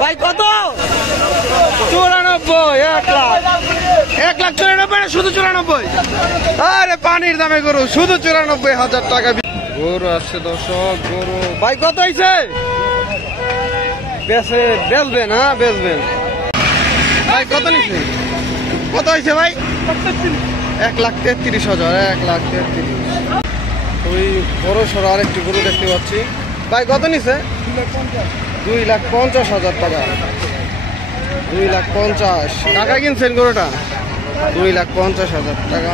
ভাই কত? 94, 1,94,000 শুধু 94। আরে পানির দামে গরু শুধু 94,000 টাকা গরু আসছে দর্শক। গরু ভাই কত হয়েছে? বেচবেন? হ্যাঁ বেচবেন ভাই। কত নিচ্ছে? কত হয়েছে ভাই? 1,33,000। 1,33,000। ওই বড় সড়ো আরেকটি গরু দেখতে পাচ্ছি। ভাই কত নিচ্ছে? 2,50,000 টাকা। 2,50,000 টাকা কিনছেন গরুটা? 2,50,000 টাকা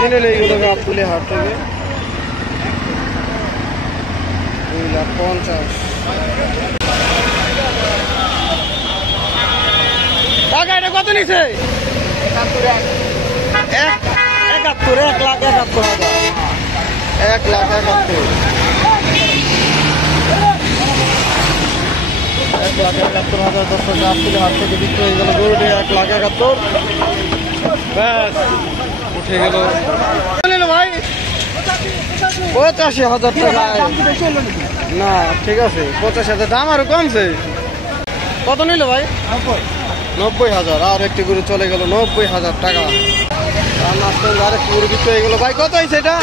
কিনে এইগুলো গাবতুলি হাট থেকে। 2,50,000 টাকা। এটা কত নিচ্ছে? 1,71,000। 1,71,000। 1,71,000 দর্শক গাবতুলি হাট থেকে বিক্রি হয়ে গেল গরুটি। 1,71,000 ব্যাস উঠে গেল। ভাই 85,000 টাকা না, ঠিক আছে 85,000 দাম আরো কমছে। কত নিল ভাই? 90,000। আর একটি গরু চলে গেল 90,000 টাকা। আরেকটি গরু বিক্রি হয়ে গেল। ভাই কত হয়েছে এটা?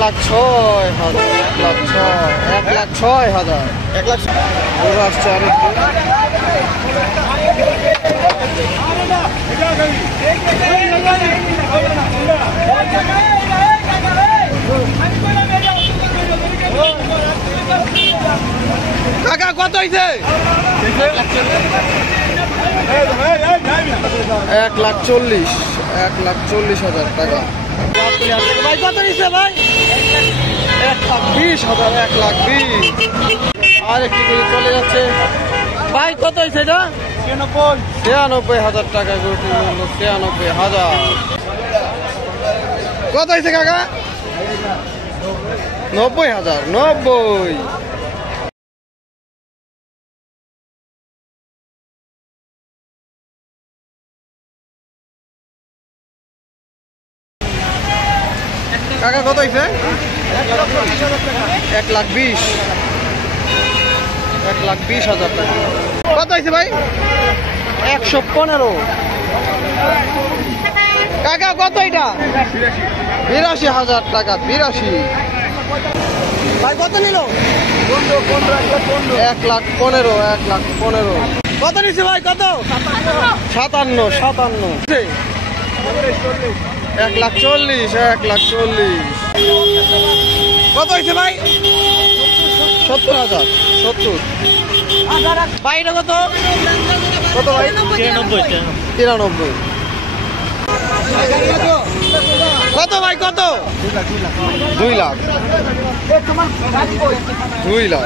1,06,000। 1,06,000। 1,06,000 গরু আসছে আরেকটু। টাকা কত হয়েছে? 1,40,000। 1,40,000 টাকা। ভাই কত নিচ্ছে ভাই? 1,20,000। 1,20,000 আর একটি করে চলে যাচ্ছে। ভাই কত হয়েছে এটা? 96,000 টাকা গরুটির মূল্য। 96,000। কত হয়েছে কাকা? 90,000। 90। কাকা কত হয়েছে? 1,20,000। 1,20,000 টাকা। কত হয়েছে ভাই? 115। কাকা কত এটা? 82,000 টাকা। 82। ভাই কত নিল? 1,15,000। 1,15,000 কত নিচ্ছে ভাই? কত? 57। 1,40,000। 1,40,000। কত হয়েছে ভাই? 70,000। 70। ভাই এটা কত? কত ভাই? 93। কত ভাই? কত? 2 লাখ। 2 লাখ।